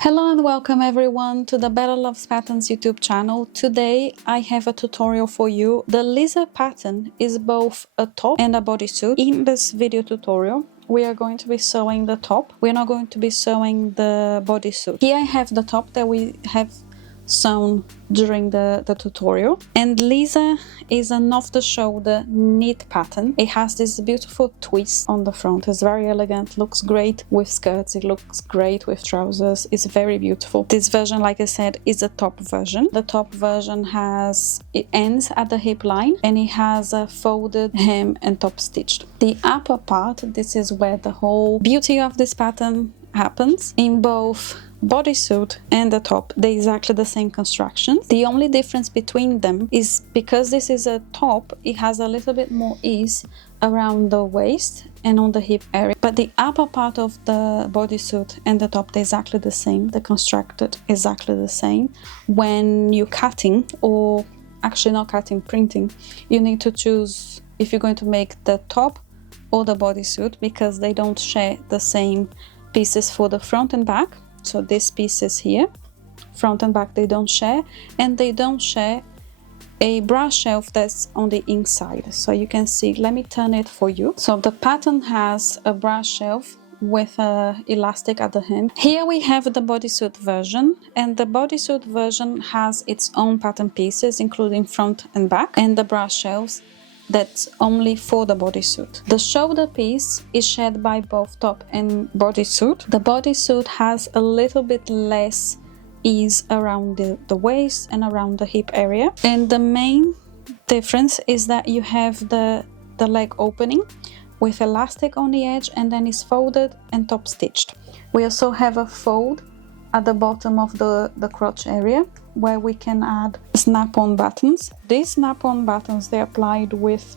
Hello and welcome everyone to the Better Loves Patterns YouTube channel. Today I have a tutorial for you. The lizard pattern is both a top and a bodysuit. In this video tutorial we are going to be sewing the top. We're not going to be sewing the bodysuit. Here I have the top that we have sewn during the tutorial, and Lisa is an off-the-shoulder knit pattern. It has this beautiful twist on the front. It's very elegant, looks great with skirts, it looks great with trousers. It's very beautiful. This version, like I said, is a top version. The top version it ends at the hip line and it has a folded hem and top stitched. The upper part, this is where the whole beauty of this pattern happens. In both bodysuit and the top, they're exactly the same construction. The only difference between them is because this is a top, it has a little bit more ease around the waist and on the hip area, but the upper part of the bodysuit and the top, they're exactly the same. They're constructed exactly the same. When you're cutting, or actually not cutting, printing, you need to choose if you're going to make the top or the bodysuit, because they don't share the same pieces for the front and back. So these pieces here, front and back, they don't share, and they don't share a bra shelf that's on the inside. So you can see, let me turn it for you. So the pattern has a bra shelf with a elastic at the hem. Here we have the bodysuit version, and the bodysuit version has its own pattern pieces, including front and back, and the bra shelves that's only for the bodysuit. The shoulder piece is shared by both top and bodysuit. The bodysuit has a little bit less ease around the waist and around the hip area, and the main difference is that you have the leg opening with elastic on the edge, and then it's folded and top stitched. We also have a fold at the bottom of the crotch area where we can add snap-on buttons. These snap-on buttons, they're applied with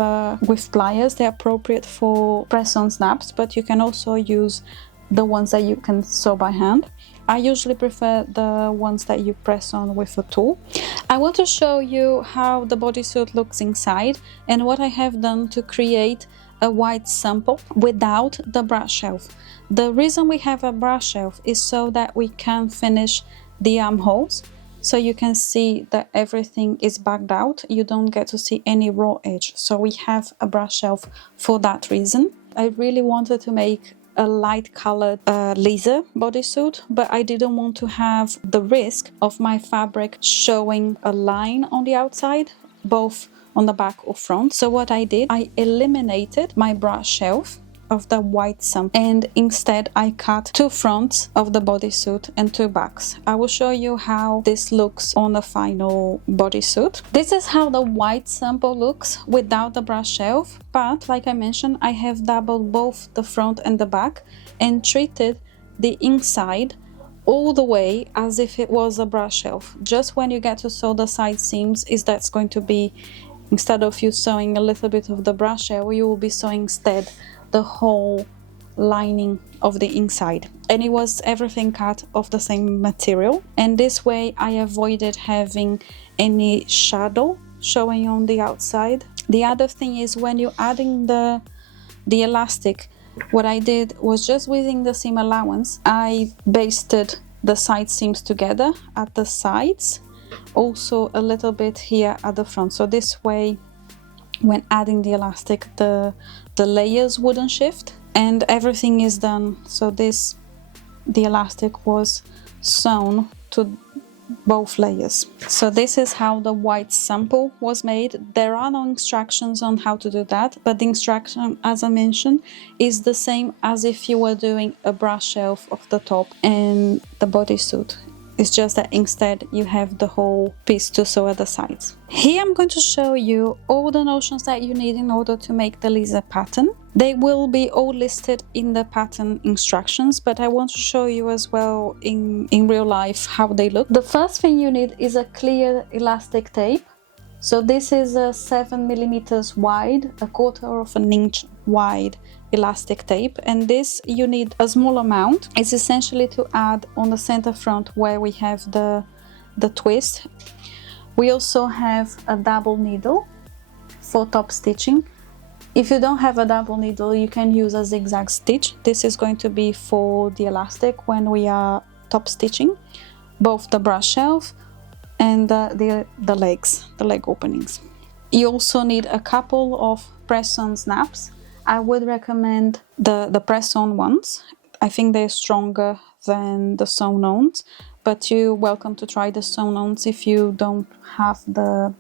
pliers. They're appropriate for press-on snaps, but you can also use the ones that you can sew by hand. I usually prefer the ones that you press on with a tool. I want to show you how the bodysuit looks inside and what I have done to create a white sample without the bra shelf. The reason we have a bra shelf is so that we can finish the armholes. So you can see that everything is backed out. You don't get to see any raw edge. So we have a bra shelf for that reason. I really wanted to make a light colored leather bodysuit, but I didn't want to have the risk of my fabric showing a line on the outside, both on the back or front. So what I did, I eliminated my bra shelf of the white sample, and instead I cut two fronts of the bodysuit and two backs. I will show you how this looks on the final bodysuit. This is how the white sample looks without the bra shelf, but like I mentioned, I have doubled both the front and the back and treated the inside all the way as if it was a bra shelf. Just when you get to sew the side seams, that's going to be, instead of you sewing a little bit of the bra shelf, you will be sewing instead the whole lining of the inside, and it was everything cut of the same material, and this way I avoided having any shadow showing on the outside. The other thing is, when you're adding the elastic, what I did was, just using the seam allowance, I basted the side seams together at the sides, also a little bit here at the front, so this way when adding the elastic the layers wouldn't shift, and everything is done. So the elastic was sewn to both layers. So this is how the white sample was made. There are no instructions on how to do that, but the instruction, as I mentioned, is the same as if you were doing a bra shelf of the top and the bodysuit. It's just that instead you have the whole piece to sew at the sides. Here I'm going to show you all the notions that you need in order to make the lizard pattern. They will be all listed in the pattern instructions, but I want to show you as well in real life how they look. The first thing you need is a clear elastic tape. So this is a 7mm wide, a quarter of an inch wide elastic tape, and this you need a small amount. It's essentially to add on the center front where we have the twist. We also have a double needle for top stitching. If you don't have a double needle, you can use a zigzag stitch. This is going to be for the elastic when we are top stitching, both the bra shelf and the leg openings. You also need a couple of press-on snaps. I would recommend the press-on ones. I think they're stronger than the sewn-ons, but you're welcome to try the sewn-ons if you don't have the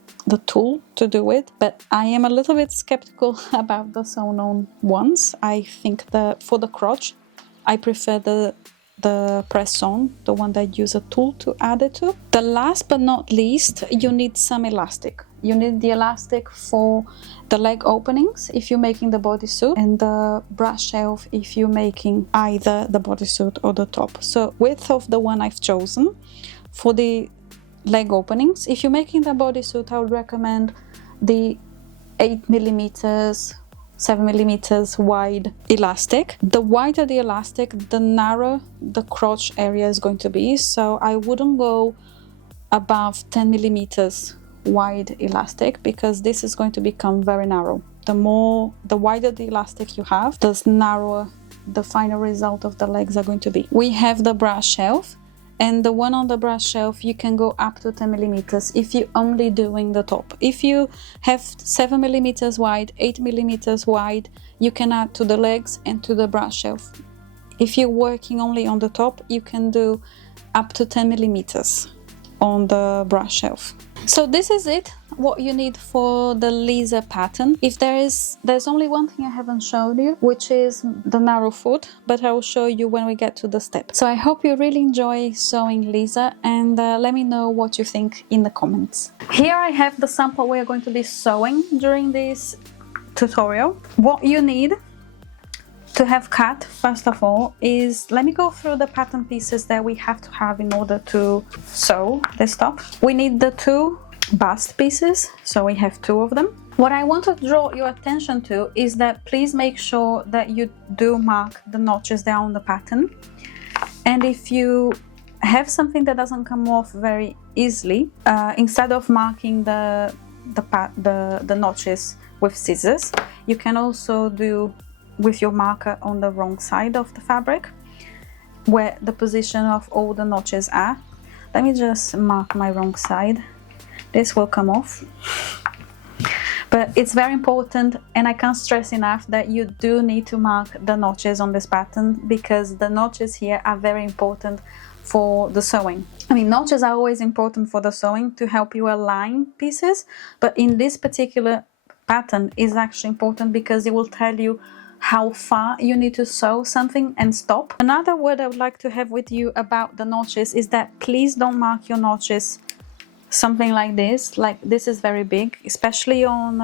tool to do it. But I am a little bit skeptical about the sewn-on ones. I think for the crotch, I prefer the press-on, the one that use a tool to add it to. The last but not least, you need some elastic. You need the elastic for the leg openings if you're making the bodysuit, and the bra shelf if you're making either the bodysuit or the top. So width of the one I've chosen for the leg openings. If you're making the bodysuit, I would recommend the 8mm, 7mm wide elastic. The wider the elastic, the narrower the crotch area is going to be. So I wouldn't go above 10mm wide elastic, because this is going to become very narrow. The wider the elastic you have, the narrower the final result of the legs are going to be. We have the bra shelf, and the one on the bra shelf you can go up to 10mm if you're only doing the top. If you have 7mm wide, 8mm wide, you can add to the legs and to the bra shelf. If you're working only on the top, you can do up to 10mm on the bra shelf. So this is it, what you need for the Lisa pattern. If there's only one thing I haven't shown you, which is the narrow foot, but I will show you when we get to the step. So I hope you really enjoy sewing Lisa, and let me know what you think in the comments. Here I have the sample we are going to be sewing during this tutorial. What you need to have cut, first of all, is, let me go through the pattern pieces that we have to have in order to sew this top. We need the 2 bust pieces, so we have 2 of them. What I want to draw your attention to is that please make sure that you do mark the notches down on the pattern. And if you have something that doesn't come off very easily, instead of marking the notches with scissors, you can also do with your marker on the wrong side of the fabric, where the position of all the notches are. Let me just mark my wrong side. This will come off. But it's very important, and I can't stress enough that you do need to mark the notches on this pattern, because the notches here are very important for the sewing. I mean, notches are always important for the sewing to help you align pieces, but in this particular pattern is actually important because it will tell you how far you need to sew something and stop. Another word I would like to have with you about the notches is that please don't mark your notches something like this. Like this is very big, especially on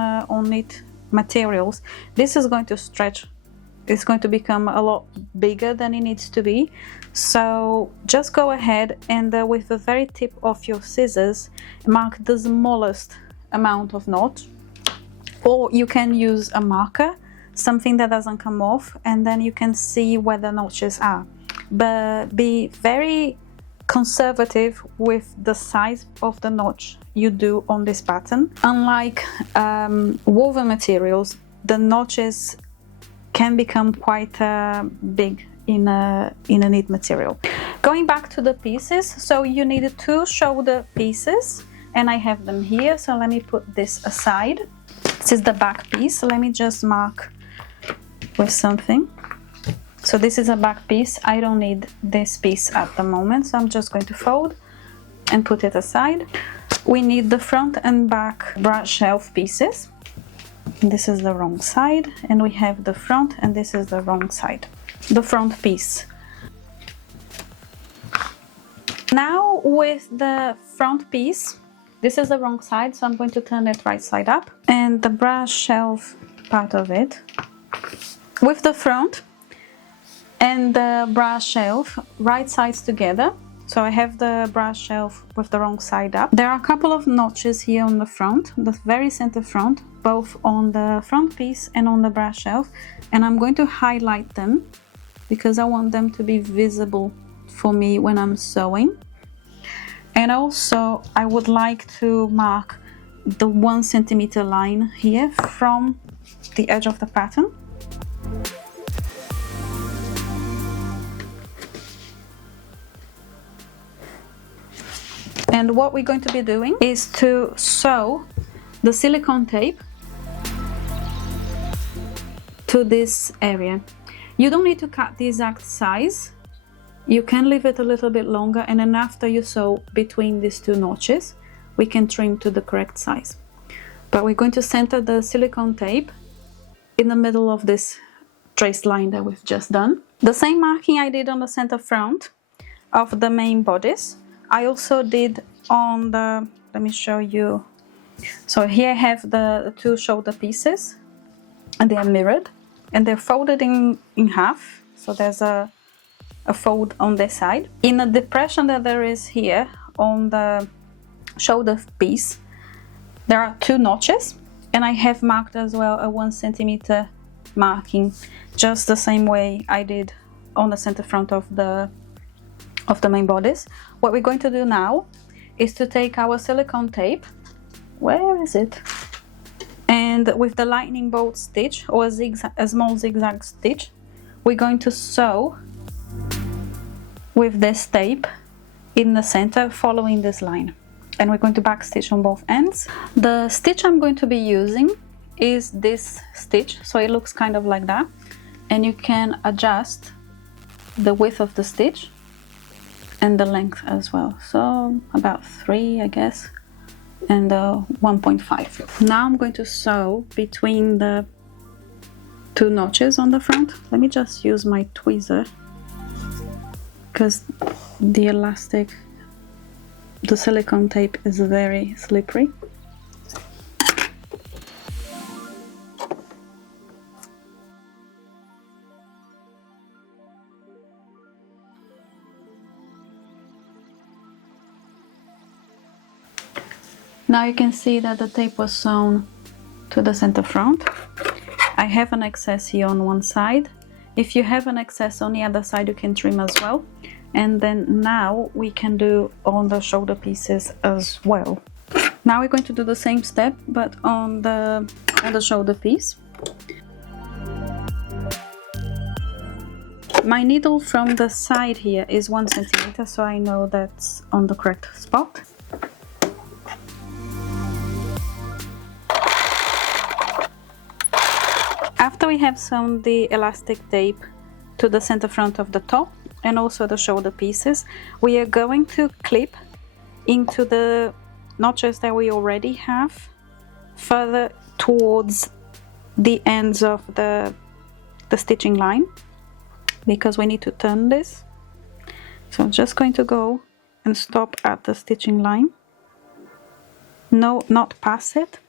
knit materials. This is going to stretch. It's going to become a lot bigger than it needs to be. So just go ahead and with the very tip of your scissors, mark the smallest amount of knot, or you can use a marker, something that doesn't come off, and then you can see where the notches are. But be very conservative with the size of the notch you do on this pattern. Unlike woven materials, the notches can become quite big in a knit material. Going back to the pieces, so you need 2 shoulder pieces, and I have them here, so let me put this aside. This is the back piece, so let me just mark with something. So this is a back piece. I don't need this piece at the moment, so I'm just going to fold and put it aside. We need the front and back bra shelf pieces. This is the wrong side, and we have the front, and this is the wrong side, the front piece. Now with the front piece, this is the wrong side, so I'm going to turn it right side up, and the bra shelf part of it with the front and the bra shelf right sides together. So I have the bra shelf with the wrong side up. There are a couple of notches here on the front, the very center front, both on the front piece and on the bra shelf, and I'm going to highlight them because I want them to be visible for me when I'm sewing. And also I would like to mark the 1 centimeter line here from the edge of the pattern. And what we're going to be doing is to sew the silicone tape to this area. You don't need to cut the exact size. You can leave it a little bit longer, and then after you sew between these two notches, we can trim to the correct size. But we're going to center the silicone tape in the middle of this traced line that we've just done. The same marking I did on the center front of the main bodice, I also did on the, let me show you. So here I have the two shoulder pieces, and they are mirrored, and they're folded in half. So there's a fold on this side. In the depression that there is here on the shoulder piece, there are two notches, and I have marked as well a 1 centimeter marking, just the same way I did on the center front of the main bodice. What we're going to do now is to take our silicone tape, where is it? And with the lightning bolt stitch, or a small zigzag stitch, we're going to sew with this tape in the center, following this line, and we're going to back stitch on both ends. The stitch I'm going to be using is this stitch, so it looks kind of like that, and you can adjust the width of the stitch and the length as well, so about 3, I guess, and 1.5. Now I'm going to sew between the two notches on the front. Let me just use my tweezer, because the elastic, the silicone tape is very slippery. Now you can see that the tape was sewn to the center front. I have an excess here on one side. If you have an excess on the other side, you can trim as well. And then now we can do on the shoulder pieces as well. Now we're going to do the same step, but on the shoulder piece. My needle from the side here is 1 centimeter, so I know that's on the correct spot. After we have sewn the elastic tape to the center front of the top and also the shoulder pieces, we are going to clip into the notches that we already have further towards the ends of the stitching line, because we need to turn this. So I'm just going to go and stop at the stitching line. No, not past it.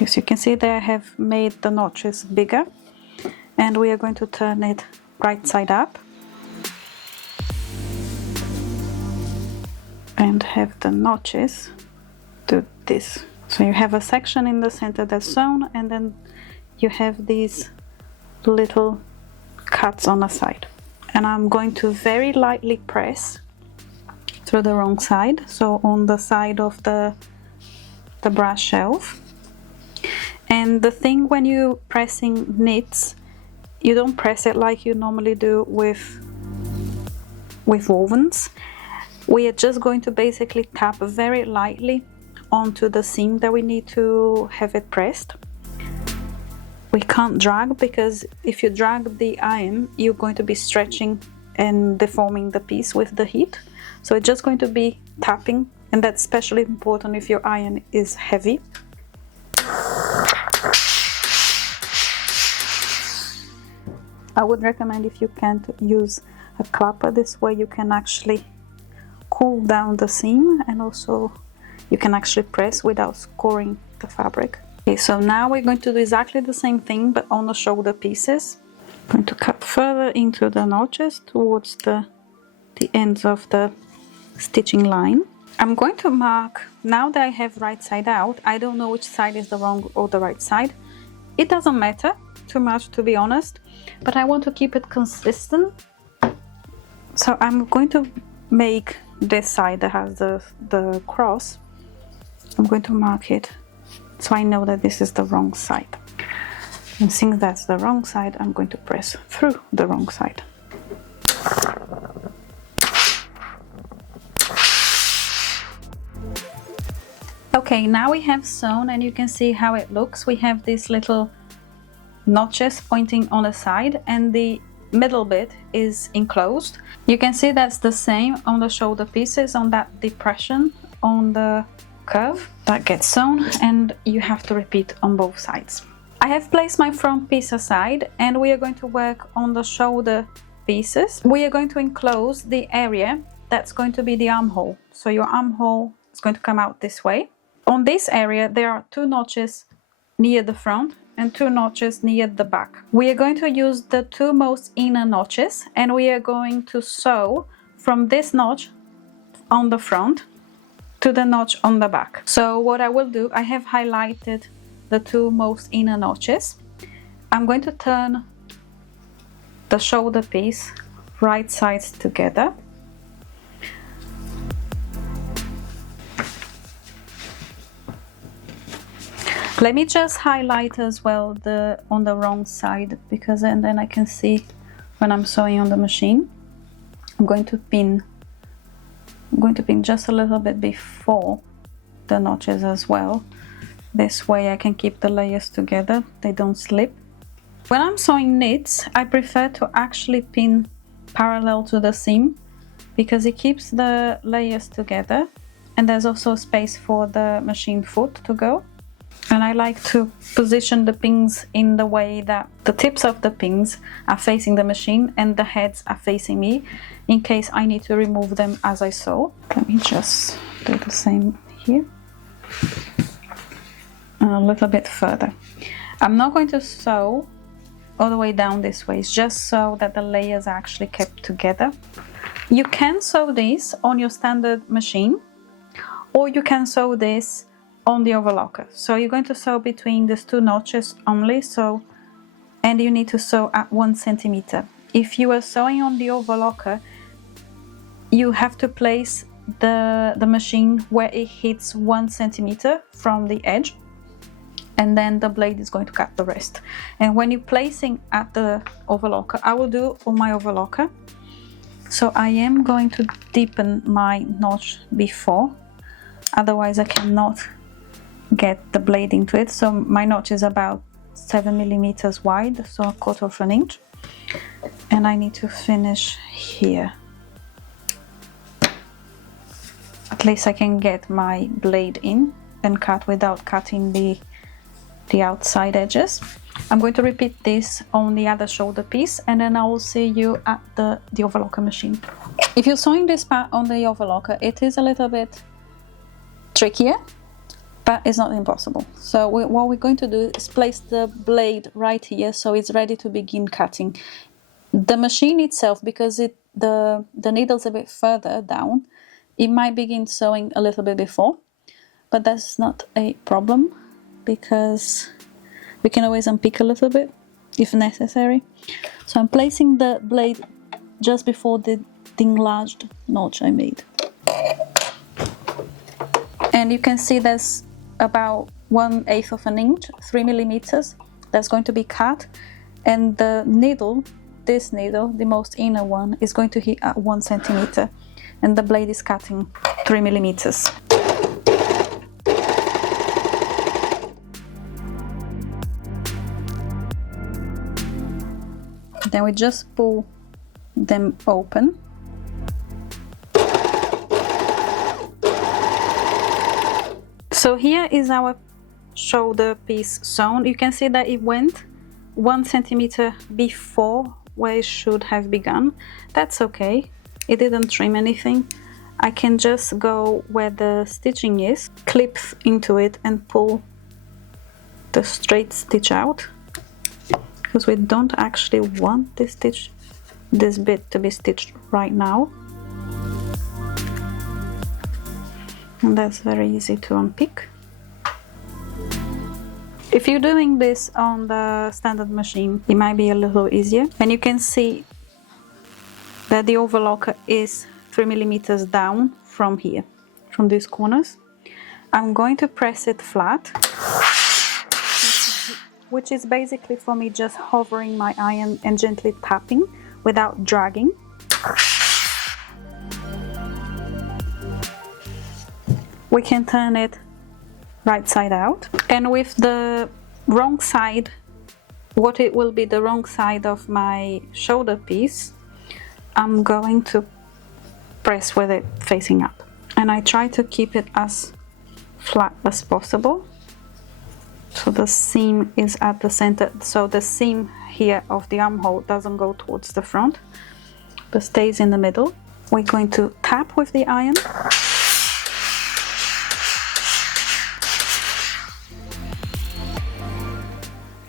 As you can see there, I have made the notches bigger, and we are going to turn it right side up and have the notches do this. So you have a section in the center that's sewn, and then you have these little cuts on the side. And I'm going to very lightly press through the wrong side, so on the side of the brass shelf. And the thing when you're pressing knits, you don't press it like you normally do with wovens. We are just going to basically tap very lightly onto the seam that we need to have it pressed. We can't drag, because if you drag the iron, you're going to be stretching and deforming the piece with the heat. So it's just going to be tapping, and that's especially important if your iron is heavy. I would recommend, if you can't, use a clapper. This way you can actually cool down the seam, and also you can actually press without scoring the fabric. Okay, so now we're going to do exactly the same thing, but on the shoulder pieces. I'm going to cut further into the notches towards the ends of the stitching line. I'm going to mark, now that I have right side out, I don't know which side is the wrong or the right side. It doesn't matter too much, to be honest, but I want to keep it consistent. So I'm going to make this side that has the cross, I'm going to mark it so I know that this is the wrong side. And since that's the wrong side, I'm going to press through the wrong side. Okay, now we have sewn, and you can see how it looks. We have these little notches pointing on the side, and the middle bit is enclosed. You can see that's the same on the shoulder pieces, on that depression on the curve that gets sewn, and you have to repeat on both sides. I have placed my front piece aside, and we are going to work on the shoulder pieces. We are going to enclose the area that's going to be the armhole. So your armhole is going to come out this way. On this area there are 2 notches near the front and 2 notches near the back. We are going to use the 2 most inner notches, and we are going to sew from this notch on the front to the notch on the back. So what I will do, I have highlighted the 2 most inner notches. I'm going to turn the shoulder piece right sides together. Let me just highlight as well on the wrong side, because then I can see when I'm sewing on the machine. I'm going to pin just a little bit before the notches as well. This way I can keep the layers together, they don't slip. When I'm sewing knits, I prefer to actually pin parallel to the seam, because it keeps the layers together, and there's also space for the machine foot to go. And I like to position the pins in the way that the tips of the pins are facing the machine and the heads are facing me, in case I need to remove them as I sew. Let me just do the same here. A little bit further. I'm not going to sew all the way down this way, it's just so that the layers are actually kept together. You can sew this on your standard machine, or you can sew this on the overlocker. So you're going to sew between these 2 notches only, and you need to sew at 1 centimeter. If you are sewing on the overlocker, you have to place the machine where it hits 1 centimeter from the edge, and then the blade is going to cut the rest. And when you're placing at the overlocker, I will do on my overlocker. So I am going to deepen my notch before, otherwise I cannot get the blade into it. So my notch is about 7 millimeters wide, so 1/4 of an inch, and I need to finish here. At least I can get my blade in and cut without cutting the outside edges. I'm going to repeat this on the other shoulder piece, and then I will see you at the overlocker machine. If you're sewing this part on the overlocker, it is a little bit trickier, but it's not impossible. So what we're going to do is place the blade right here, so it's ready to begin cutting. The machine itself, because the needle's a bit further down, it might begin sewing a little bit before, but that's not a problem, because we can always unpick a little bit if necessary. So I'm placing the blade just before the enlarged notch I made. And you can see there's about 1/8 of an inch, 3 millimeters, that's going to be cut. And the needle, this needle, the most inner one, is going to hit at 1 centimeter. And the blade is cutting 3 millimeters. Then we just pull them open. So here is our shoulder piece sewn. You can see that it went 1 centimeter before where it should have begun. That's okay, it didn't trim anything. I can just go where the stitching is, clip into it and pull the straight stitch out, because we don't actually want this bit to be stitched right now. And that's very easy to unpick. If you're doing this on the standard machine, it might be a little easier. And you can see that the overlocker is 3 millimeters down from here, from these corners. I'm going to press it flat which is basically for me just hovering my iron and gently tapping without dragging. We can turn it right side out, and with the wrong side, what it will be the wrong side of my shoulder piece, I'm going to press with it facing up, and I try to keep it as flat as possible so the seam is at the center, so the seam here of the armhole doesn't go towards the front but stays in the middle. We're going to tap with the iron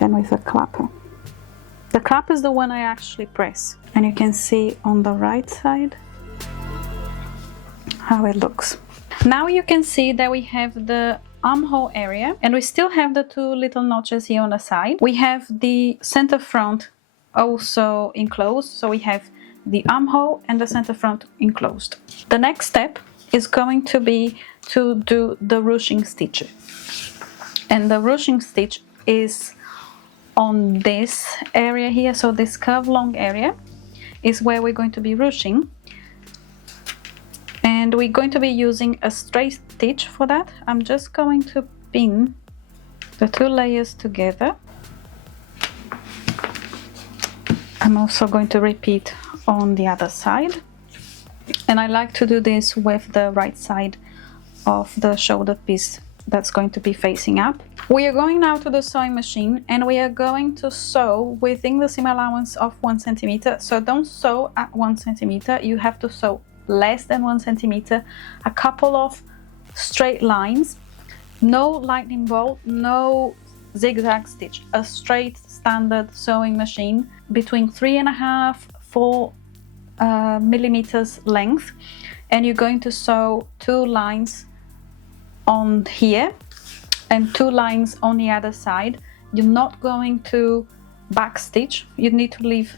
and with a clapper. The clapper is the one I actually press, and you can see on the right side how it looks. Now you can see that we have the armhole area, and we still have the two little notches here on the side. We have the center front also enclosed, so we have the armhole and the center front enclosed. The next step is going to be to do the ruching stitch, and the ruching stitch is on this area here. So this curve long area is where we're going to be ruching, and we're going to be using a straight stitch for that. I'm just going to pin the two layers together. I'm also going to repeat on the other side, and I like to do this with the right side of the shoulder piece that's going to be facing up. We are going now to the sewing machine, and we are going to sew within the seam allowance of 1 centimeter. So don't sew at 1 centimeter, you have to sew less than 1 centimeter, a couple of straight lines, no lightning bolt, no zigzag stitch, a straight standard sewing machine between 3.5 4 millimeters length, and you're going to sew 2 lines on here and 2 lines on the other side. You're not going to back stitch, you need to leave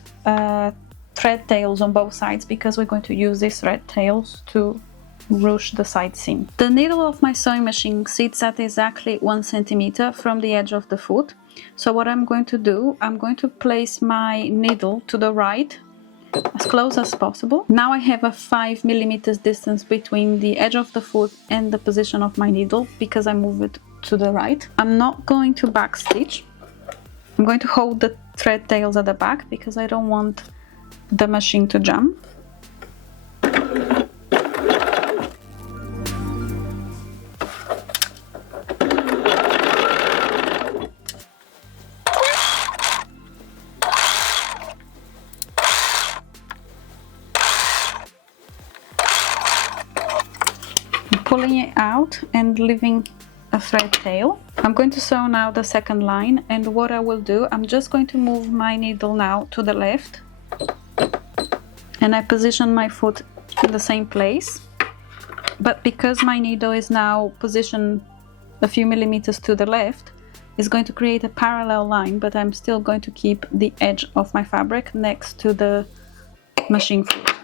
thread tails on both sides because we're going to use these thread tails to ruche the side seam. The needle of my sewing machine sits at exactly 1 centimeter from the edge of the foot. So what I'm going to do, I'm going to place my needle to the right as close as possible. Now I have a 5 millimeters distance between the edge of the foot and the position of my needle because I move it to the right. I'm not going to back stitch. I'm going to hold the thread tails at the back because I don't want the machine to jump. Pulling it out and leaving a thread tail. I'm going to sew now the second line, and what I will do, I'm just going to move my needle now to the left, and I position my foot in the same place, but because my needle is now positioned a few millimeters to the left, it's going to create a parallel line, but I'm still going to keep the edge of my fabric next to the machine foot.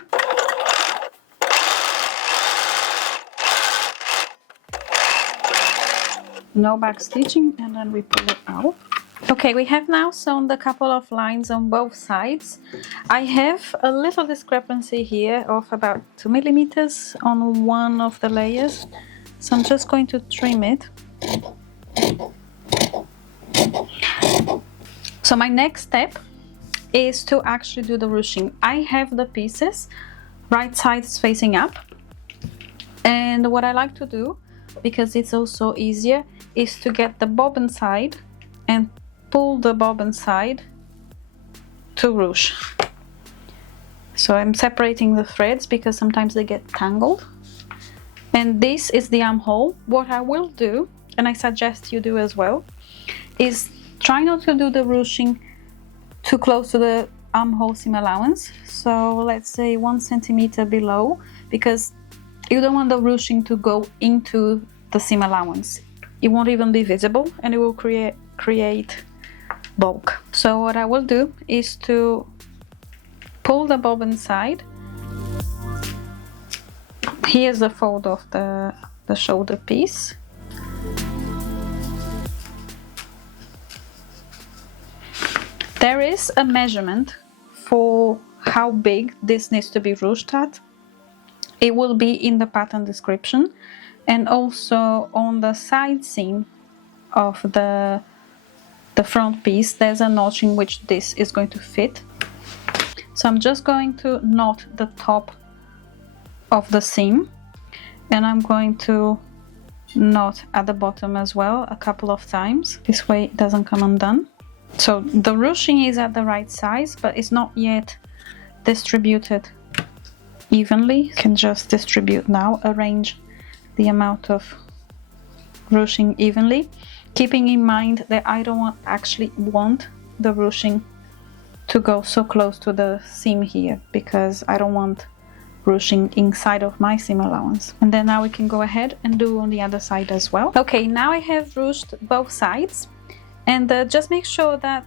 No back stitching, and then we pull it out. Okay, we have now sewn the couple of lines on both sides. I have a little discrepancy here of about 2 millimeters on one of the layers, so I'm just going to trim it. So my next step is to actually do the ruching. I have the pieces right sides facing up, and what I like to do, because it's also easier, is to get the bobbin side and pull the bobbin side to ruche. So I'm separating the threads because sometimes they get tangled. And this is the armhole. What I will do, and I suggest you do as well, is try not to do the ruching too close to the armhole seam allowance. So let's say 1 centimeter below, because you don't want the ruching to go into the seam allowance. It won't even be visible, and it will create bulk. So what I will do is to pull the bobbin side. Here's the fold of the shoulder piece. There is a measurement for how big this needs to be ruched at. It will be in the pattern description, and also on the side seam of the front piece there's a notch in which this is going to fit. So I'm just going to knot the top of the seam, and I'm going to knot at the bottom as well a couple of times. This way it doesn't come undone. So the ruching is at the right size, but it's not yet distributed evenly. You can just distribute now, arrange the amount of ruching evenly, keeping in mind that I don't actually want the ruching to go so close to the seam here, because I don't want ruching inside of my seam allowance. And then now we can go ahead and do on the other side as well. Okay, now I have ruched both sides, and just make sure that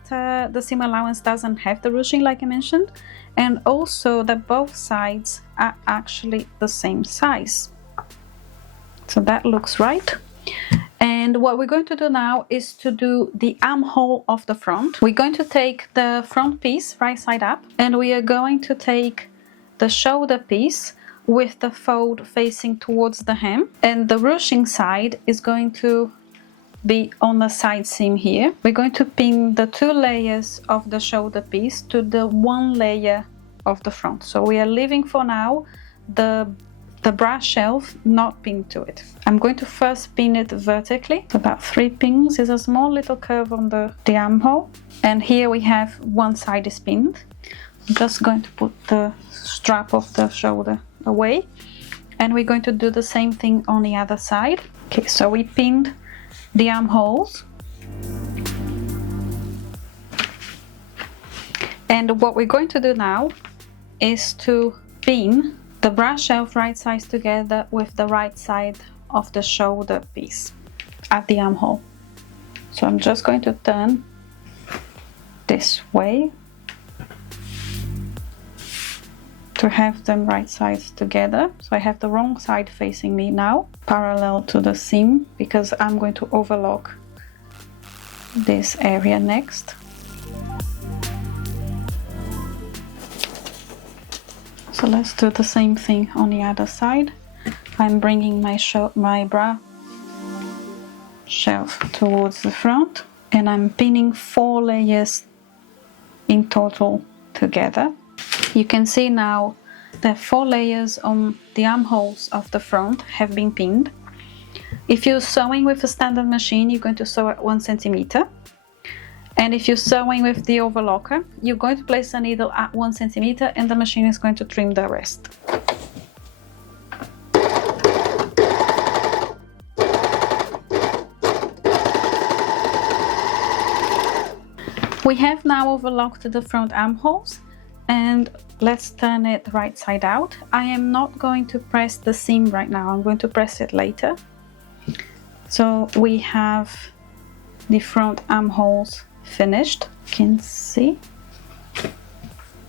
the seam allowance doesn't have the ruching like I mentioned, and also that both sides are actually the same size. So that looks right. And what we're going to do now is to do the armhole of the front. We're going to take the front piece right side up, and we are going to take the shoulder piece with the fold facing towards the hem, and the ruching side is going to be on the side seam here. We're going to pin the 2 layers of the shoulder piece to the 1 layer of the front. So we are leaving for now the bra shelf not pinned to it. I'm going to first pin it vertically, about 3 pins. Is a small little curve on the armhole, and here we have one side is pinned. I'm just going to put the strap of the shoulder away, and we're going to do the same thing on the other side. Okay, so we pinned the armholes, and what we're going to do now is to pin the bra shelf right sides together with the right side of the shoulder piece at the armhole. So I'm just going to turn this way to have them right sides together. So I have the wrong side facing me now, parallel to the seam, because I'm going to overlock this area next. So let's do the same thing on the other side. I'm bringing my bra shelf towards the front, and I'm pinning 4 layers in total together. You can see now that 4 layers on the armholes of the front have been pinned. If you're sewing with a standard machine, you're going to sew at 1 centimeter. And if you're sewing with the overlocker, you're going to place a needle at 1 centimeter, and the machine is going to trim the rest. We have now overlocked the front armholes, and let's turn it right side out. I am not going to press the seam right now, I'm going to press it later. So we have the front armholes finished, you can see,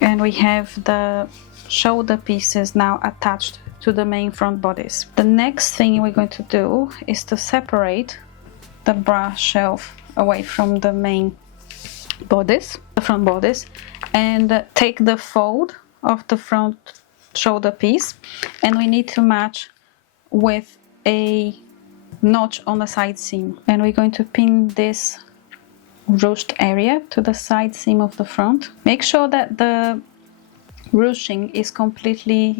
and we have the shoulder pieces now attached to the main front bodice. The next thing we're going to do is to separate the bra shelf away from the main bodice, the front bodice, and take the fold of the front shoulder piece, and we need to match with a notch on the side seam, and we're going to pin this ruched area to the side seam of the front. Make sure that the ruching is completely,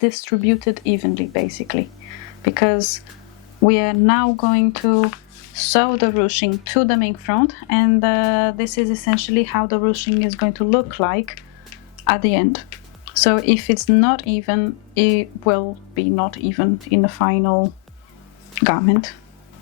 distributed evenly, basically, because we are now going to sew the ruching to the main front, and this is essentially how the ruching is going to look like at the end. So if it's not even, it will be not even in the final garment.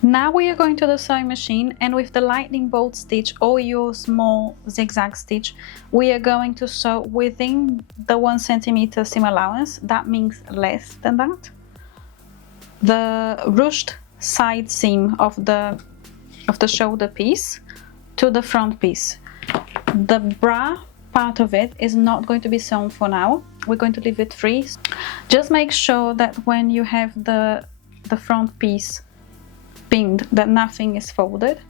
Now we are going to the sewing machine, and with the lightning bolt stitch or your small zigzag stitch, we are going to sew within the 1 centimeter seam allowance. That means less than that. The ruched side seam of the shoulder piece to the front piece. The bra part of it is not going to be sewn for now. We're going to leave it free. Just make sure that when you have the front piece pinned, that nothing is folded.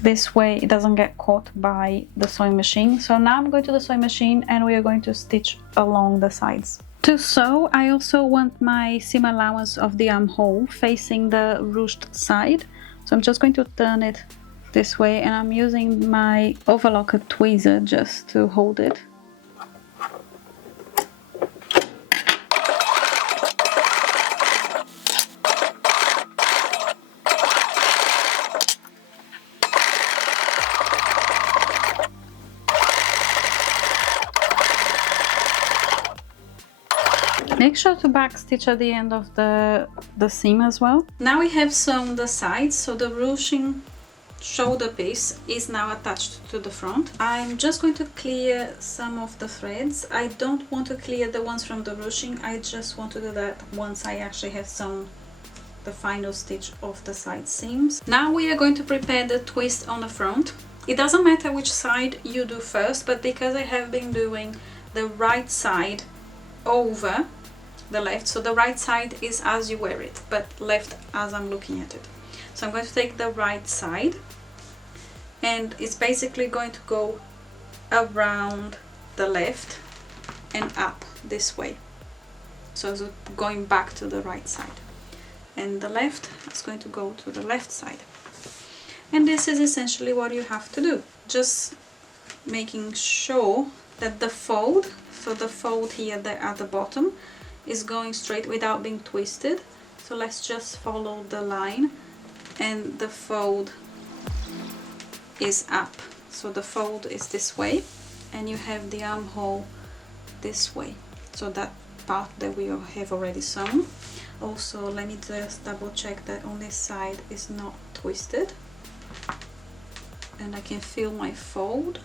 This way it doesn't get caught by the sewing machine. So now I'm going to the sewing machine and we are going to stitch along the sides. To sew, I also want my seam allowance of the armhole facing the ruched side. So I'm just going to turn it this way, and I'm using my overlocker tweezer just to hold it. Make sure to back stitch at the end of the seam as well. Now we have sewn the sides, so the ruching shoulder piece is now attached to the front. I'm just going to clear some of the threads. I don't want to clear the ones from the ruching, I just want to do that once I actually have sewn the final stitch of the side seams. Now we are going to prepare the twist on the front. It doesn't matter which side you do first, but because I have been doing the right side over the left, so the right side is as you wear it, but left as I'm looking at it. So I'm going to take the right side, and it's basically going to go around the left and up this way, so it's going back to the right side, and the left is going to go to the left side. And this is essentially what you have to do, just making sure that the fold, so the fold here at the bottom, is going straight without being twisted. So let's just follow the line, and the fold is up, so the fold is this way, and you have the armhole this way, so that part that we have already sewn. Also, let me just double check that on this side is not twisted, and I can feel my fold,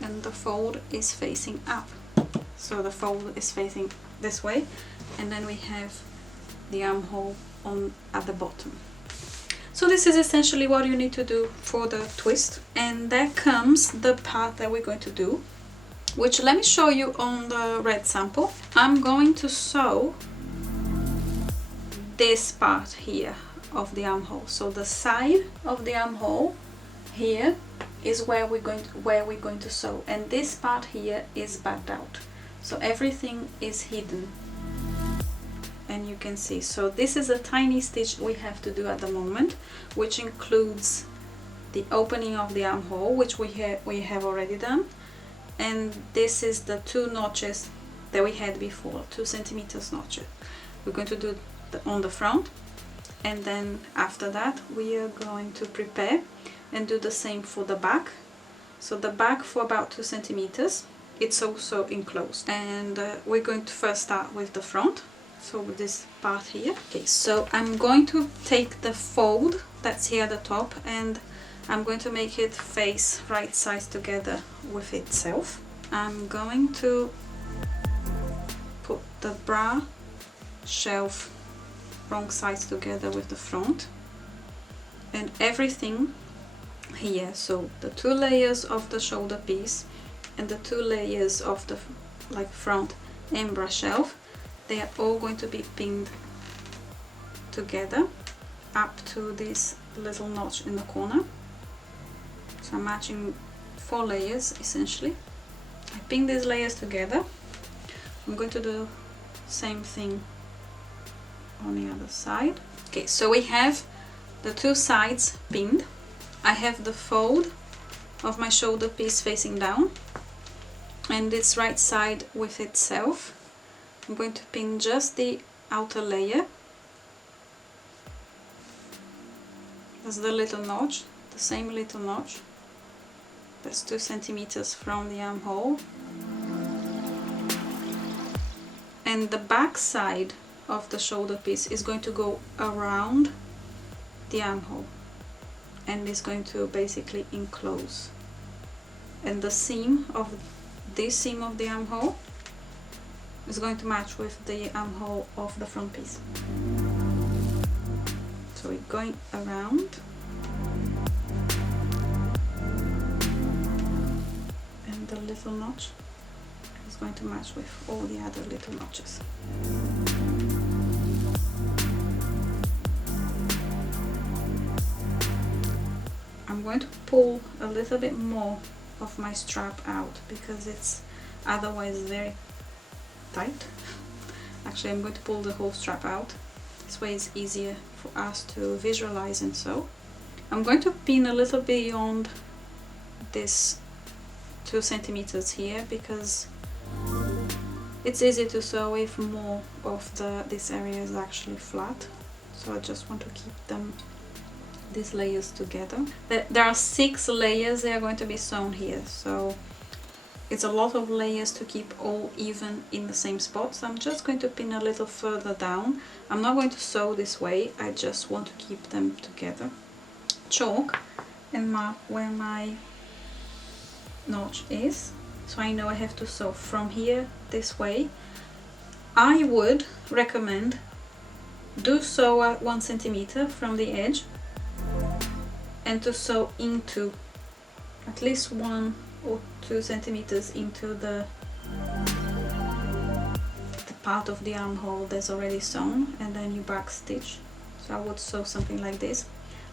and the fold is facing up, so the fold is facing this way, and then we have the armhole at the bottom. So this is essentially what you need to do for the twist, and there comes the part that we're going to do, which let me show you on the red sample. I'm going to sew this part here of the armhole, so the side of the armhole here is where we're going to sew, and this part here is backed out, so everything is hidden, and you can see. So this is a tiny stitch we have to do at the moment, which includes the opening of the armhole, which we have already done, and this is the 2 notches that we had before, 2 centimeters notches. We're going to do on the front, and then after that we are going to prepare and do the same for the back. So the back for about 2 centimeters, it's also enclosed, and we're going to first start with the front, so with this part here. Okay, so I'm going to take the fold that's here at the top, and I'm going to make it face right sides together with itself. I'm going to put the bra shelf wrong sides together with the front, and everything here, so the 2 layers of the shoulder piece and the 2 layers of the front and bra shelf, they are all going to be pinned together up to this little notch in the corner. So I'm matching 4 layers essentially. I pin these layers together. I'm going to do the same thing on the other side. Okay, so we have the 2 sides pinned. I have the fold of my shoulder piece facing down, and its right side with itself. I'm going to pin just the outer layer. That's the little notch, the same little notch. That's 2 centimeters from the armhole. And the back side of the shoulder piece is going to go around the armhole, and is going to basically enclose. And the seam of this seam of the armhole is going to match with the armhole of the front piece. So we're going around, and the little notch is going to match with all the other little notches. I'm I'm going to pull a little bit more of my strap out because it's otherwise very tight. Actually, I'm going to pull the whole strap out. This way it's easier for us to visualize and sew. I'm going to pin a little beyond this 2 centimeters here because it's easy to sew if more of this area is actually flat. So I just want to keep these layers together. There are 6 layers that are going to be sewn here, so it's a lot of layers to keep all even in the same spot. So I'm just going to pin a little further down. I'm not going to sew this way, I just want to keep them together. Chalk and mark where my notch is, so I know I have to sew from here this way. I would recommend do sew at 1 centimeter from the edge and to sew into at least 1 or 2 centimeters into the part of the armhole that's already sewn, and then you back stitch. So I would sew something like this.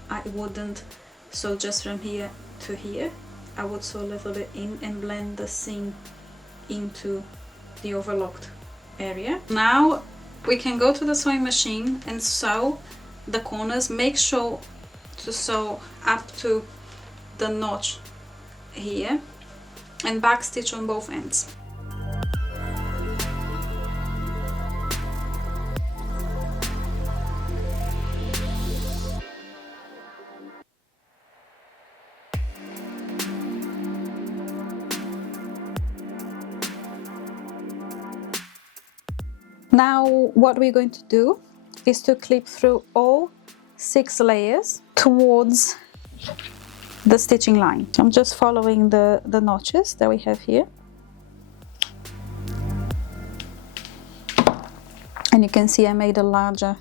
I wouldn't sew just from here to here. I would sew a little bit in and blend the seam into the overlocked area. Now we can go to the sewing machine and sew the corners. Make sure to sew up to the notch here and back stitch on both ends. Now what we're going to do is to clip through all 6 layers towards the stitching line. So I'm just following the notches that we have here. And you can see I made a larger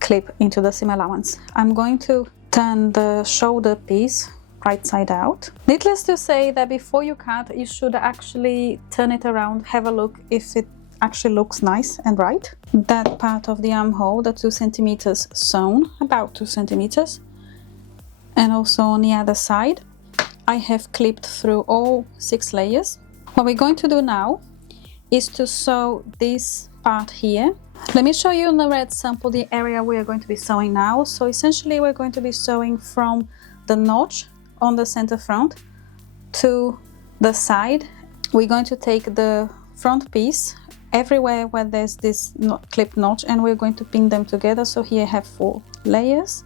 clip into the seam allowance. I'm going to turn the shoulder piece right side out. Needless to say that before you cut, you should actually turn it around, have a look if it actually looks nice and right. That part of the armhole, the 2 centimeters sewn, about 2 centimeters. And also on the other side, I have clipped through all 6 layers. What we're going to do now is to sew this part here. Let me show you in the red sample the area we are going to be sewing now. So essentially we're going to be sewing from the notch on the center front to the side. We're going to take the front piece everywhere where there's this clip notch and we're going to pin them together. So here I have 4 layers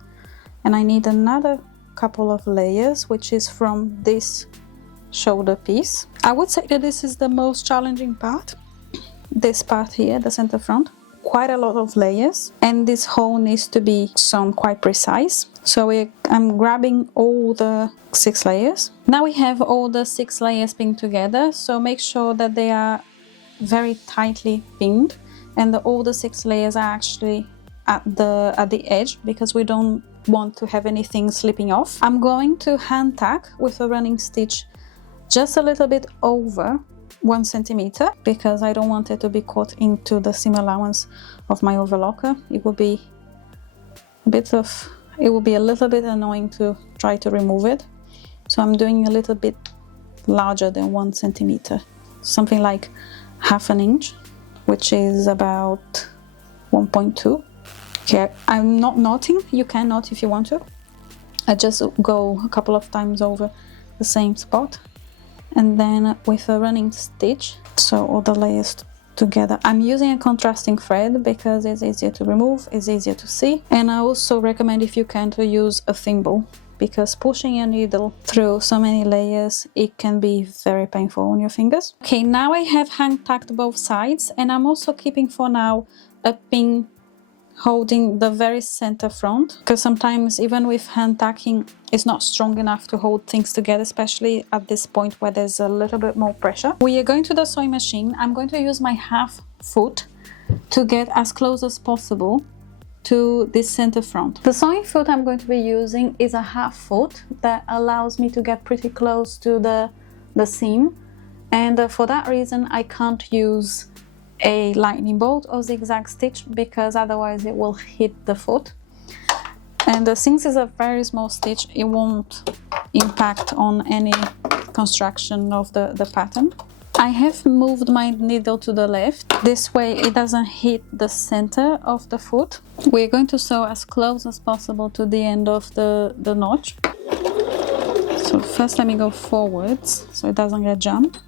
and I need another couple of layers, which is from this shoulder piece. I would say that this is the most challenging part, this part here, the center front. Quite a lot of layers, and this hole needs to be sewn quite precise. So I'm grabbing all the 6 layers. Now we have all the 6 layers pinned together, so make sure that they are very tightly pinned and all the 6 layers are actually at the edge, because we don't want to have anything slipping off. I'm going to hand tack with a running stitch just a little bit over 1 centimeter, because I don't want it to be caught into the seam allowance of my overlocker. It will be a little bit annoying to try to remove it. So I'm doing a little bit larger than 1 centimeter, something like ½ inch, which is about 1.2. Okay, I'm not knotting. You can knot if you want to. I just go a couple of times over the same spot, and then with a running stitch sew all the layers together. I'm using a contrasting thread because it's easier to remove, it's easier to see, and I also recommend, if you can, to use a thimble, because pushing a needle through so many layers, it can be very painful on your fingers. Okay, now I have hand tacked both sides, and I'm also keeping for now a pin holding the very center front, because sometimes even with hand tacking it's not strong enough to hold things together, especially at this point where there's a little bit more pressure. We are going to the sewing machine. I'm going to use my ½ foot to get as close as possible to this center front. The sewing foot I'm going to be using is a ½ foot that allows me to get pretty close to the seam, and for that reason I can't use a lightning bolt or zigzag stitch, because otherwise it will hit the foot. And since it's a very small stitch, it won't impact on any construction of the pattern. I have moved my needle to the left. This way it doesn't hit the center of the foot. We're going to sew as close as possible to the end of the notch. So first let me go forwards so it doesn't get jammed.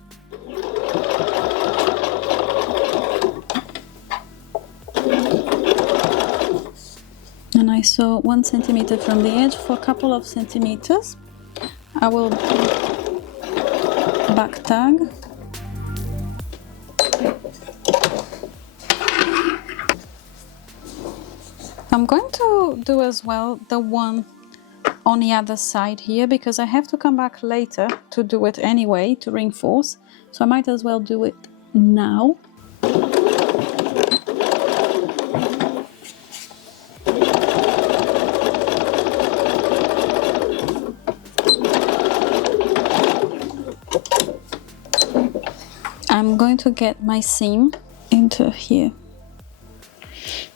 And I sew 1 centimeter from the edge for a couple of centimeters. I will back tag. I'm going to do as well the one on the other side here because I have to come back later to do it anyway to reinforce, so I might as well do it now. I'm going to get my seam into here.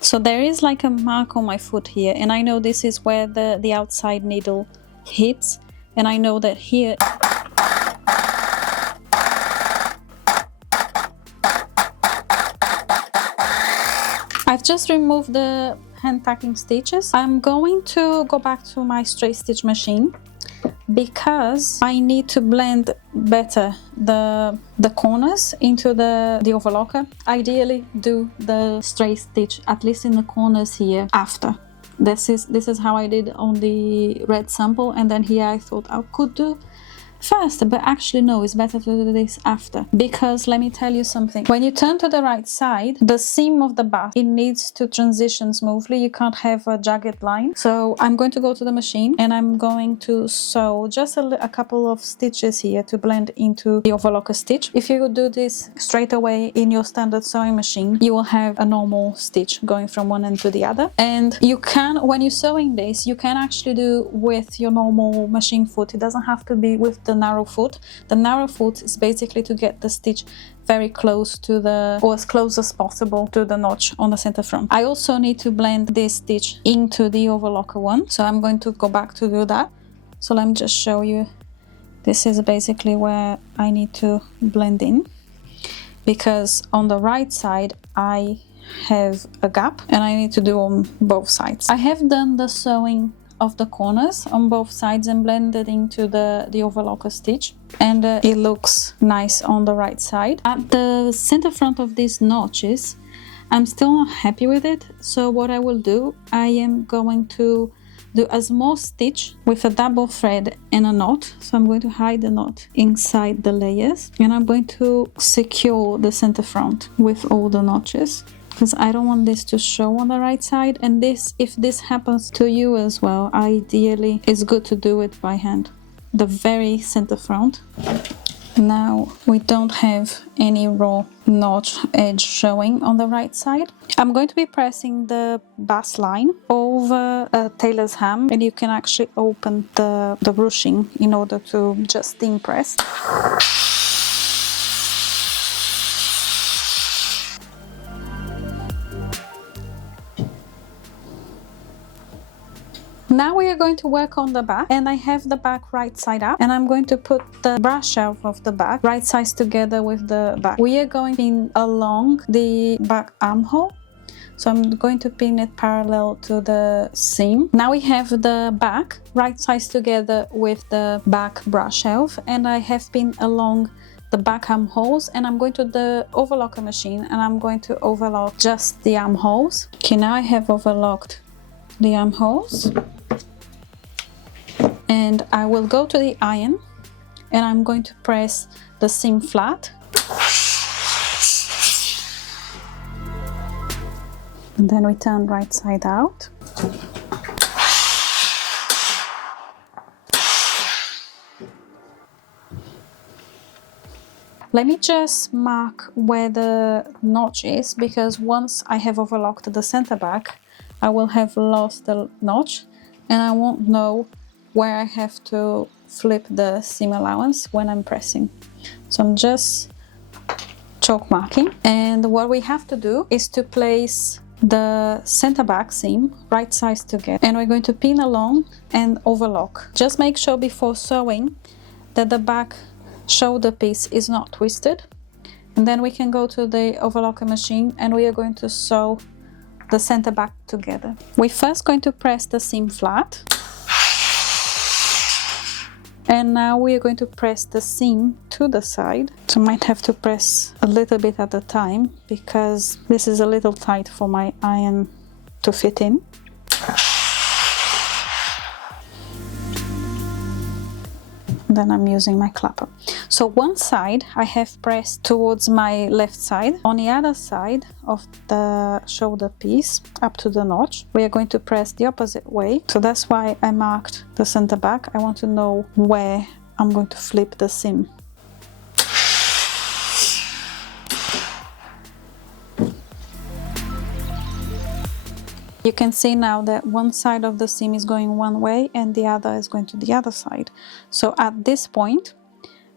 So there is like a mark on my foot here, and I know this is where the outside needle hits, and I know that here I've just removed the hand tacking stitches. I'm going to go back to my straight stitch machine because I need to blend better the corners into the overlocker. Ideally do the straight stitch at least in the corners here after. This is how I did on the red sample, and then here I thought I could do first, but actually no, it's better to do this after, because let me tell you something. When you turn to the right side, the seam of the bust, it needs to transition smoothly. You can't have a jagged line. So I'm going to go to the machine and I'm going to sew just a couple of stitches here to blend into the overlocker stitch. If you do this straight away in your standard sewing machine, you will have a normal stitch going from one end to the other. And you can, when you're sewing this, you can actually do with your normal machine foot. It doesn't have to be with the narrow foot. The narrow foot is basically to get the stitch very close to or as close as possible to the notch on the center front. I also need to blend this stitch into the overlocker one, so I'm going to go back to do that. So let me just show you. This is basically where I need to blend in, because on the right side I have a gap and I need to do on both sides. I have done the sewing of the corners on both sides and blended into the overlocker stitch, and it looks nice on the right side. At the center front of these notches, I'm still not happy with it, so what I will do, I am going to do a small stitch with a double thread and a knot. So I'm going to hide the knot inside the layers, and I'm going to secure the center front with all the notches, because I don't want this to show on the right side. And this, if this happens to you as well, ideally it's good to do it by hand, the very center front. Now we don't have any raw notch edge showing on the right side. I'm going to be pressing the bust line over a tailor's ham, and you can actually open the ruching in order to just steam press. Now we are going to work on the back, and I have the back right side up, and I'm going to put the brush shelf of the back right sides together with the back. We are going to pin along the back armhole, so I'm going to pin it parallel to the seam. Now we have the back right sides together with the back brush shelf, and I have pinned along the back armholes, and I'm going to the overlocker machine and I'm going to overlock just the armholes. Okay, now I have overlocked the armholes, and I will go to the iron and I'm going to press the seam flat, and then we turn right side out. Let me just mark where the notch is, because once I have overlocked the center back, I will have lost the notch and I won't know where I have to flip the seam allowance when I'm pressing. So I'm just chalk marking, and what we have to do is to place the center back seam right sides together, and we're going to pin along and overlock. Just make sure before sewing that the back shoulder piece is not twisted, and then we can go to the overlocker machine and we are going to sew the center back together. We're first going to press the seam flat, and now we are going to press the seam to the side. So I might have to press a little bit at a time because this is a little tight for my iron to fit in. Then I'm using my clapper. So one side I have pressed towards my left side. On the other side of the shoulder piece up to the notch, we are going to press the opposite way. So that's why I marked the center back. I want to know where I'm going to flip the seam. You can see now that one side of the seam is going one way and the other is going to the other side. So at this point,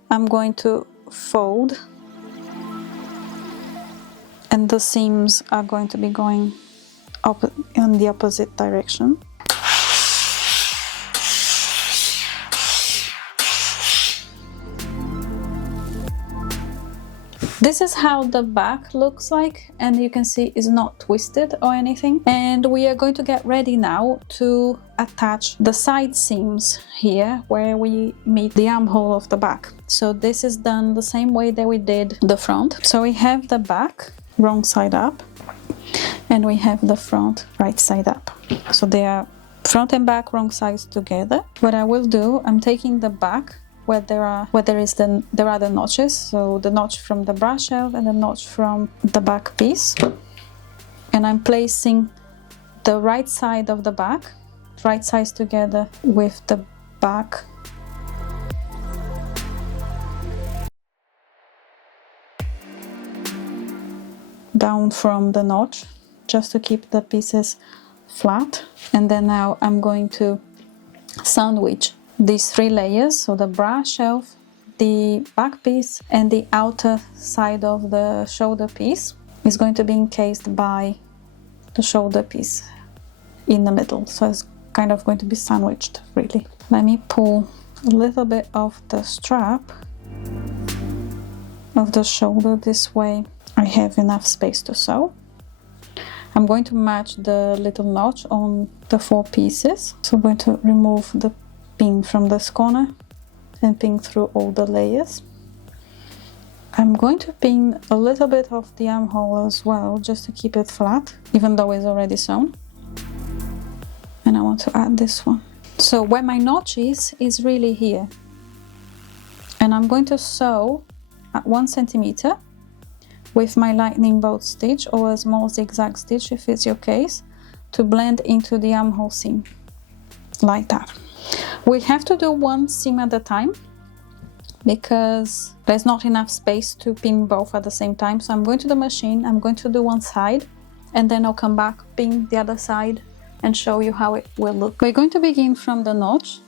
I'm going to fold, and the seams are going to be going in the opposite direction. This is how the back looks like, and you can see it's not twisted or anything. And we are going to get ready now to attach the side seams here where we meet the armhole of the back. So this is done the same way that we did the front. So we have the back wrong side up and we have the front right side up. So they are front and back wrong sides together. What I will do, I'm taking the back where there are the notches, so the notch from the bra shelf and the notch from the back piece, and I'm placing the right side of the back, right sides together with the back down from the notch, just to keep the pieces flat. And then now I'm going to sandwich these three layers, so the bra shelf, the back piece, and the outer side of the shoulder piece is going to be encased by the shoulder piece in the middle. So it's kind of going to be sandwiched, really. Let me pull a little bit of the strap of the shoulder this way. I have enough space to sew. I'm going to match the little notch on the four pieces. So I'm going to remove the pin from this corner and pin through all the layers. I'm going to pin a little bit of the armhole as well, just to keep it flat, even though it's already sewn. And I want to add this one. So where my notch is really here. And I'm going to sew at 1 centimeter with my lightning bolt stitch or a small zigzag stitch if it's your case, to blend into the armhole seam, like that. We have to do one seam at a time because there's not enough space to pin both at the same time. So I'm going to the machine, I'm going to do one side, and then I'll come back, pin the other side, and show you how it will look. We're going to begin from the notch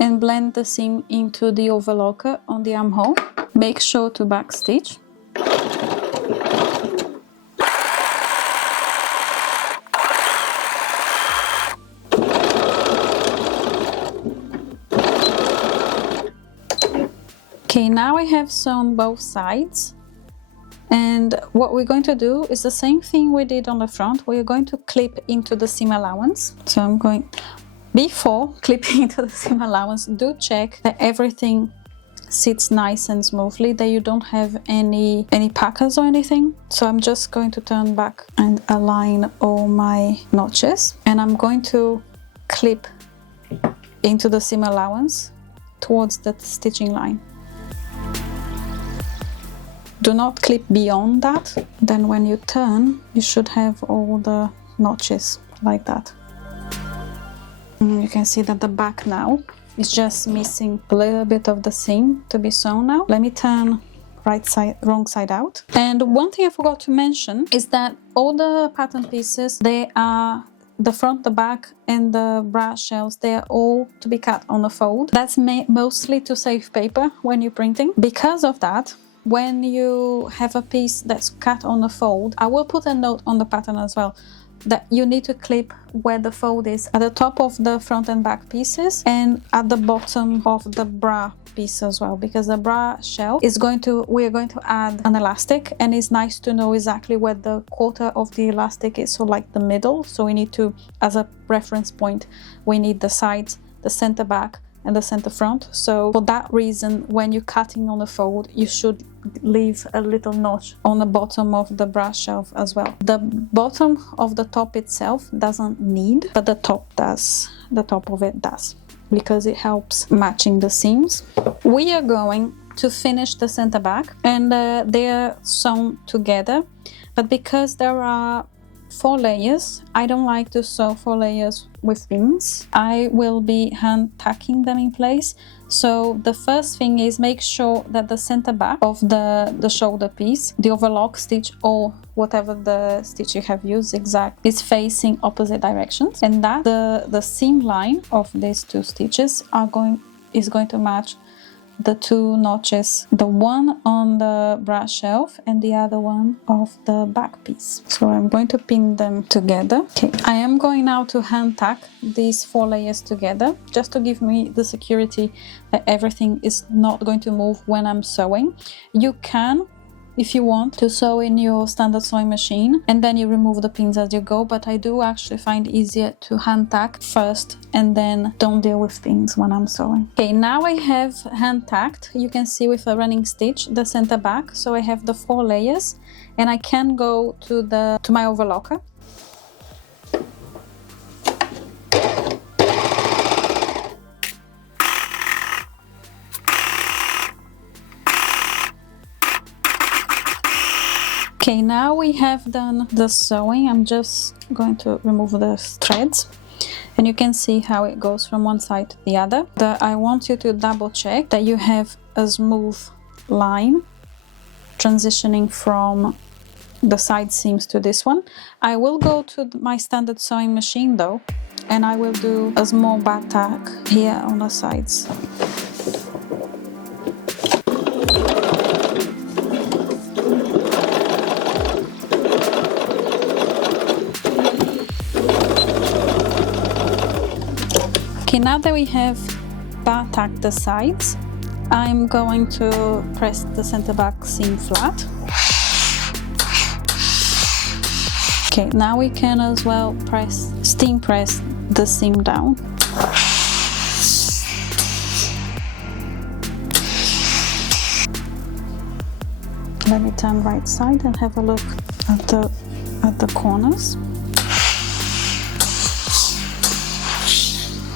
and blend the seam into the overlocker on the armhole. Make sure to back stitch. Okay, now I have sewn both sides, and what we're going to do is the same thing we did on the front. We're going to clip into the seam allowance. So I'm going, before clipping into the seam allowance, do check that everything sits nice and smoothly, that you don't have any puckers or anything. So I'm just going to turn back and align all my notches, and I'm going to clip into the seam allowance towards the stitching line. Do not clip beyond that. Then when you turn, you should have all the notches like that. And you can see that the back now is just missing a little bit of the seam to be sewn now. Let me turn wrong side out. And one thing I forgot to mention is that all the pattern pieces, they are the front, the back, and the bra shelves, they are all to be cut on a fold. That's mostly to save paper when you're printing. Because of that, when you have a piece that's cut on the fold, I will put a note on the pattern as well, that you need to clip where the fold is, at the top of the front and back pieces and at the bottom of the bra piece as well, because the bra shelf is we're going to add an elastic, and it's nice to know exactly where the quarter of the elastic is, so like the middle. So we need to, as a reference point, we need the sides, the center back and the center front. So for that reason, when you're cutting on the fold, you should leave a little notch on the bottom of the bra shelf as well. The bottom of the top itself doesn't need, but the top does. The top of it does, because it helps matching the seams. We are going to finish the center back, and they're sewn together, but because there are 4 layers, I don't like to sew 4 layers with pins. I will be hand tacking them in place. So the first thing is make sure that the center back of the shoulder piece, the overlock stitch or whatever the stitch you have used, zigzag, is facing opposite directions, and that the seam line of these 2 stitches is going to match the 2 notches, the one on the bra shelf and the other one of the back piece. So I'm going to pin them together. Okay, I am going now to hand tack these 4 layers together, just to give me the security that everything is not going to move when I'm sewing. You can, if you want, to sew in your standard sewing machine and then you remove the pins as you go, but I do actually find easier to hand tack first and then don't deal with pins when I'm sewing. Okay, now I have hand tacked, you can see with a running stitch, the center back. So I have the 4 layers and I can go to my overlocker. Okay, now we have done the sewing. I'm just going to remove the threads and you can see how it goes from one side to the other. I want you to double check that you have a smooth line transitioning from the side seams to this one. I will go to my standard sewing machine though, and I will do a small back tack here on the sides. Okay, now that we have back tacked the sides, I'm going to press the center back seam flat. Okay, now we can as well steam press the seam down. Let me turn right side and have a look at the corners.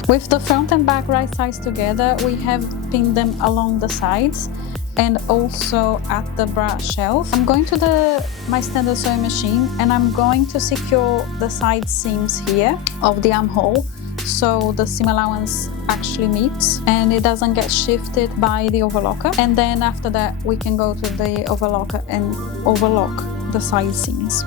With the front and back right sides together, we have pinned them along the sides and also at the bra shelf. I'm going to my standard sewing machine and I'm going to secure the side seams here of the armhole, so the seam allowance actually meets and it doesn't get shifted by the overlocker. And then after that we can go to the overlocker and overlock the side seams.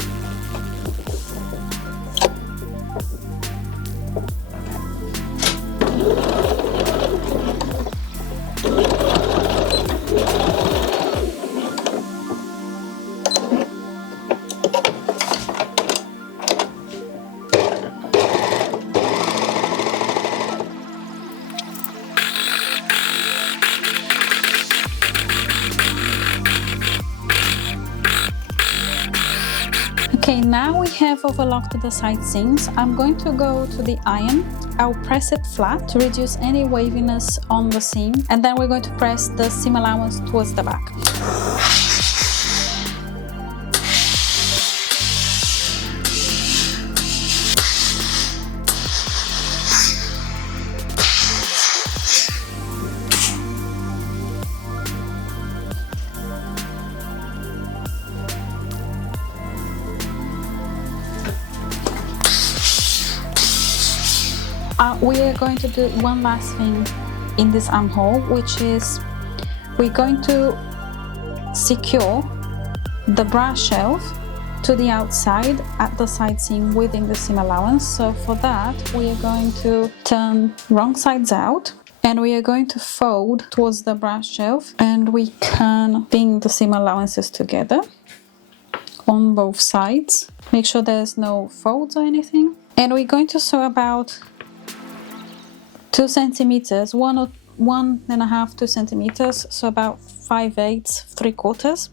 Okay, now we have overlocked the side seams. I'm going to go to the iron. I'll press it flat to reduce any waviness on the seam, and then we're going to press the seam allowance towards the back. We are going to do one last thing in this armhole, which is we're going to secure the bra shelf to the outside at the side seam within the seam allowance. So for that we are going to turn wrong sides out And we are going to fold towards the brush shelf, and we can pin the seam allowances together on both sides. Make sure there's no folds or anything. And we're going to sew about 2 centimeters, 1.5, 2 centimeters, so about 5/8, 3/4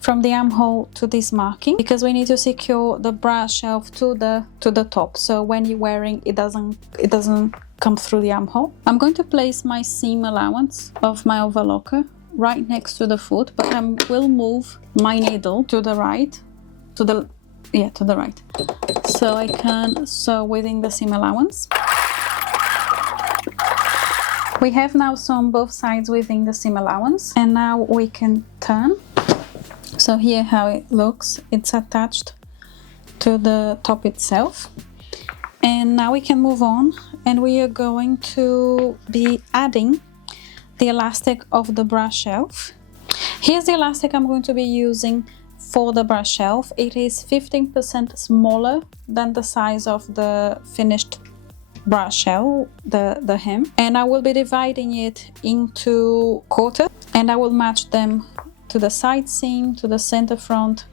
from the armhole to this marking, because we need to secure the brush shelf to the top, so when you're wearing it doesn't come through the armhole. I'm going to place my seam allowance of my overlocker right next to the foot, but I will move my needle to the right, to the right, so I can sew within the seam allowance. We have now sewn both sides within the seam allowance, and now we can turn. So here how it looks, it's attached to the top itself. And now we can move on, and we are going to be adding the elastic of the brush shelf. Here's the elastic I'm going to be using for the brush shelf. It is 15% smaller than the size of the finished brush shelf, the hem, and I will be dividing it into quarters, and I will match them to the side seam, to the center front,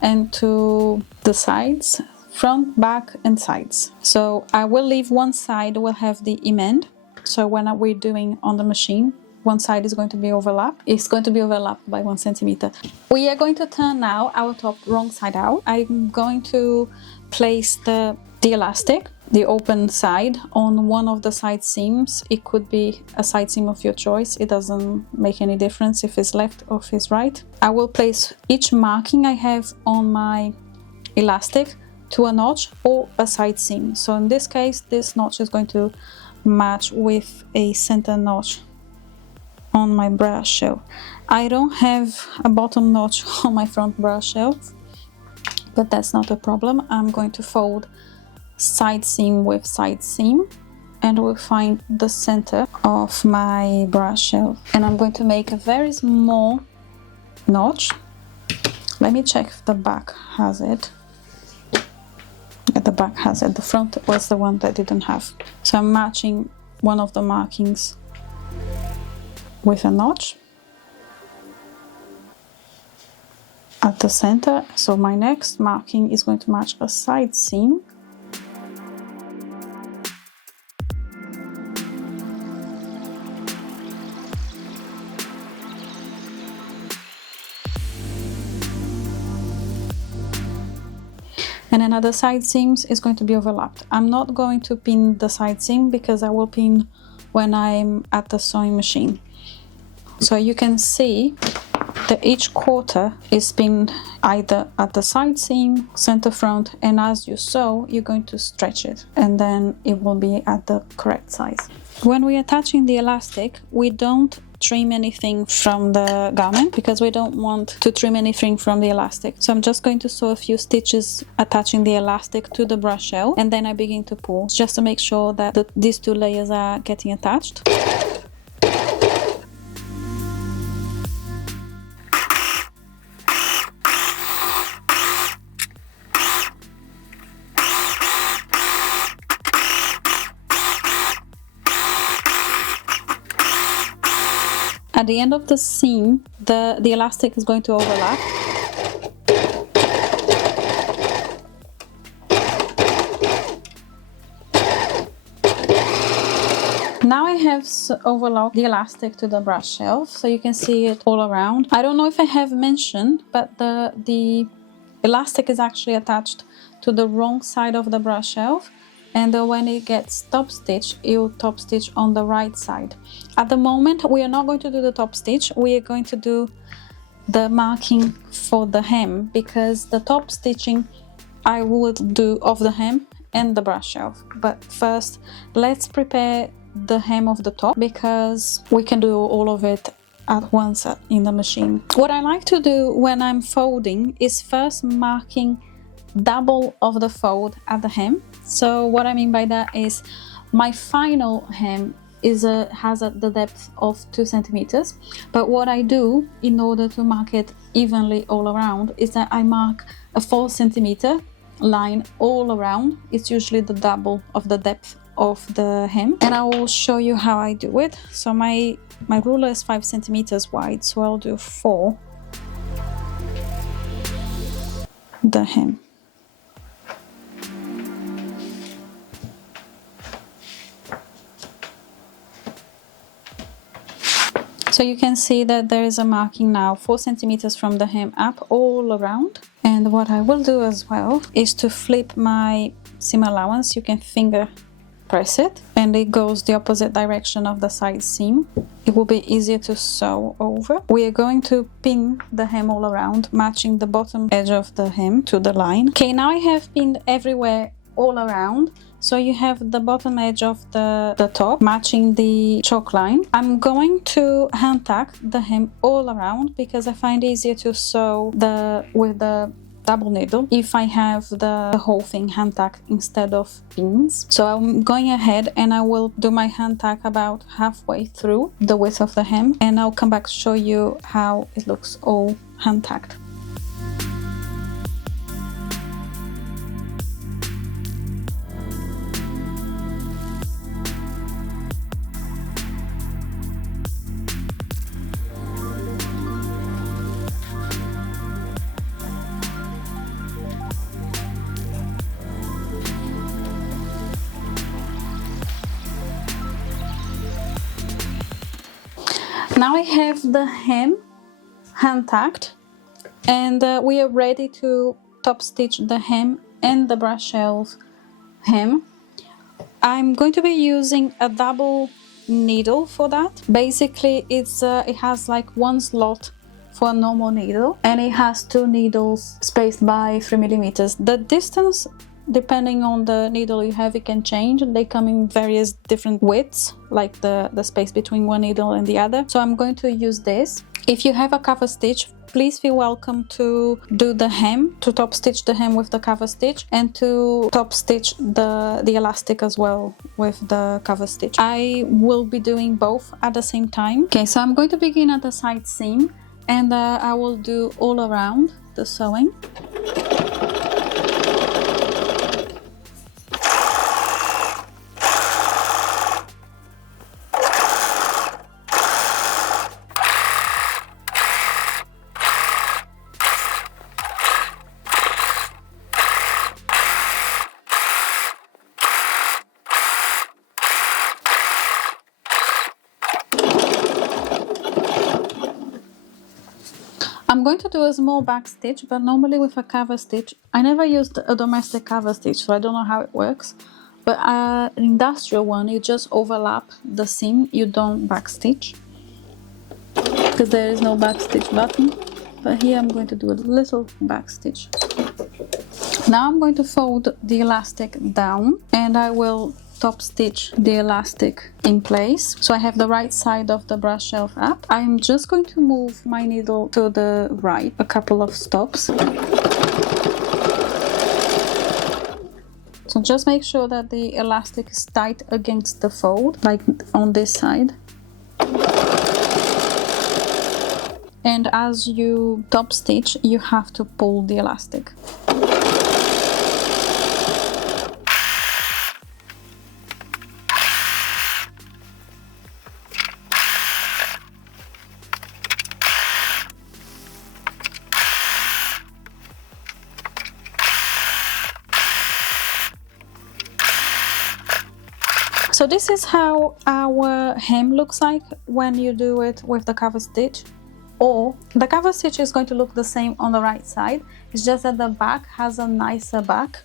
and to the sides, front, back, and sides. So I will leave one side will have the end, so when we're doing on the machine, one side is going to be overlapped. It's going to be overlapped by 1 centimeter. We are going to turn now our top wrong side out. I'm going to place the elastic, the open side, on one of the side seams. It could be a side seam of your choice. It doesn't make any difference if it's left or if it's right. I will place each marking I have on my elastic to a notch or a side seam. So in this case, this notch is going to match with a center notch on my brush shelf. I don't have a bottom notch on my front brush shelf, but that's not a problem. I'm going to fold side seam with side seam, and we'll find the center of my brush shelf, and I'm going to make a very small notch. Let me check if the back has it. Yeah, the back has it. The front was the one that didn't have. So I'm matching one of the markings with a notch at the center. So my next marking is going to match a side seam. And another side seams is going to be overlapped. I'm not going to pin the side seam because I will pin when I'm at the sewing machine. So you can see that each quarter is pinned either at the side seam, center front, and as you sew, you're going to stretch it, and then it will be at the correct size. When we're attaching the elastic, we don't trim anything from the garment because we don't want to trim anything from the elastic. So I'm just going to sew a few stitches attaching the elastic to the brush shelf, and then I begin to pull just to make sure that these two layers are getting attached. At the end of the seam, the elastic is going to overlap. Now I have overlocked the elastic to the brush shelf, so you can see it all around. I don't know if I have mentioned, but the elastic is actually attached to the wrong side of the brush shelf, and when it gets top stitched, it will top stitch on the right side. At the moment, we are not going to do the top stitch. We are going to do the marking for the hem, because the top stitching I would do of the hem and the brush shelf. But first, let's prepare the hem of the top, because we can do all of it at once in the machine. What I like to do when I'm folding is first marking double of the fold at the hem. So what I mean by that is my final hem has the depth of 2 centimeters, but what I do in order to mark it evenly all around is that I mark a 4 centimeter line all around. It's usually the double of the depth of the hem, and I will show you how I do it. So my ruler is 5 centimeters wide, so I'll do 4 the hem. So you can see that there is a marking now 4 centimeters from the hem up all around. And what I will do as well is to flip my seam allowance. You can finger press it and it goes the opposite direction of the side seam. It will be easier to sew over. We are going to pin the hem all around, matching the bottom edge of the hem to the line. Okay, now I have pinned everywhere all around. So you have the bottom edge of the top matching the chalk line. I'm going to hand tack the hem all around because I find it easier to sew with the double needle if I have the whole thing hand tacked instead of pins. So I'm going ahead and I will do my hand tack about halfway through the width of the hem, and I'll come back to show you how it looks all hand tacked. Now I have the hem hand tacked, and we are ready to top stitch the hem and the brush shelf hem. I'm going to be using a double needle for that. Basically it has like one slot for a normal needle and it has 2 needles spaced by 3 millimeters. The distance, depending on the needle you have, it can change. They come in various different widths, like the space between one needle and the other. So I'm going to use this. If you have a cover stitch, please feel welcome to do the hem, to top stitch the hem with the cover stitch, and to top stitch the elastic as well with the cover stitch. I will be doing both at the same time. Okay, so I'm going to begin at the side seam, and I will do all around the sewing. I'm going to do a small back stitch, but normally with a cover stitch. I never used a domestic cover stitch, so I don't know how it works. But an industrial one, you just overlap the seam, you don't back stitch, because there is no back stitch button. But here I'm going to do a little back stitch. Now I'm going to fold the elastic down, and I will top stitch the elastic in place. So I have the right side of the brush shelf up. I'm just going to move my needle to the right a couple of stops. So just make sure that the elastic is tight against the fold, like on this side. And as you top stitch, you have to pull the elastic. So this is how our hem looks like when you do it with the cover stitch. Or the cover stitch is going to look the same on the right side. It's just that the back has a nicer back.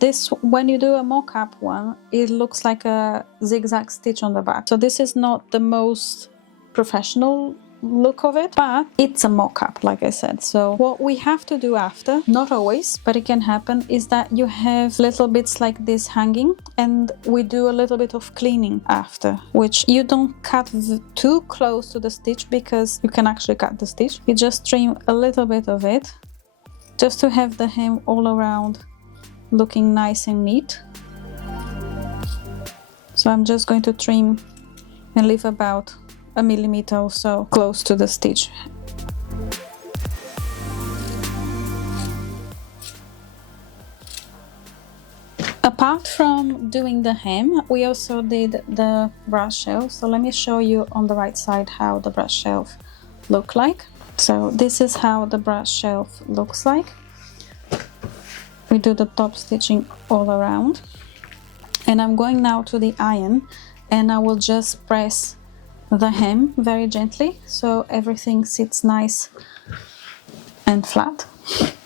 This, when you do a mock-up one, it looks like a zigzag stitch on the back. So this is not the most professional look of it, but it's a mock-up, like I said. So what we have to do after, not always, but it can happen, is that you have little bits like this hanging, and we do a little bit of cleaning after, which you don't cut too close to the stitch because you can actually cut the stitch. You just trim a little bit of it just to have the hem all around looking nice and neat. So I'm just going to trim and leave about a millimeter or so close to the stitch. Apart from doing the hem, we also did the brush shelf. So let me show you on the right side how the brush shelf look like. So this is how the brush shelf looks like. We do the top stitching all around. And I'm going now to the iron, and I will just press the hem very gently so everything sits nice and flat.